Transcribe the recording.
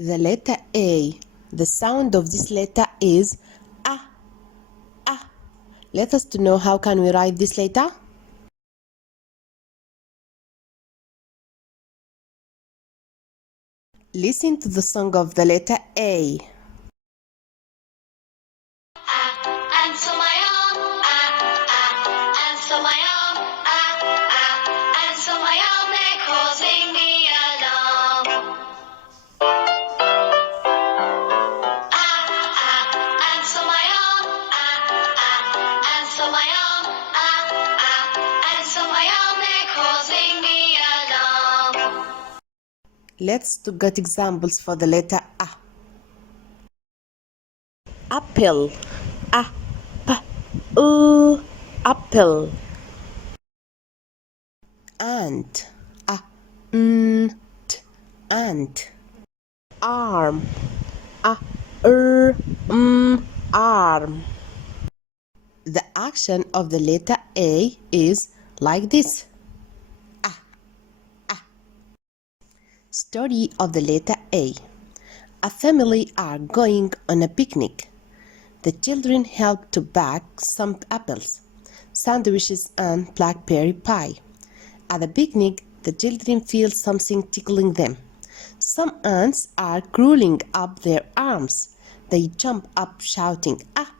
The letter A. The sound of this letter is A. A. Let us to know how can we write this letter. Listen to the song of the letter A. And so my arm, and so my arm, and so my arm, they're causing me alarm. And so my arm, and so my arm, and so my arm, they're causing me alarm. Let's get examples for the letter A. Apple. A. P. Apple. Ant. A. T. Ant. Arm. A. Arm. The action of the letter A is like this. Story of the letter A. A family are going on a picnic. The children help to bag some apples, sandwiches, and blackberry pie. At the picnic, the children feel something tickling them. Some ants are crawling up their arms. They jump up shouting, "Ah!"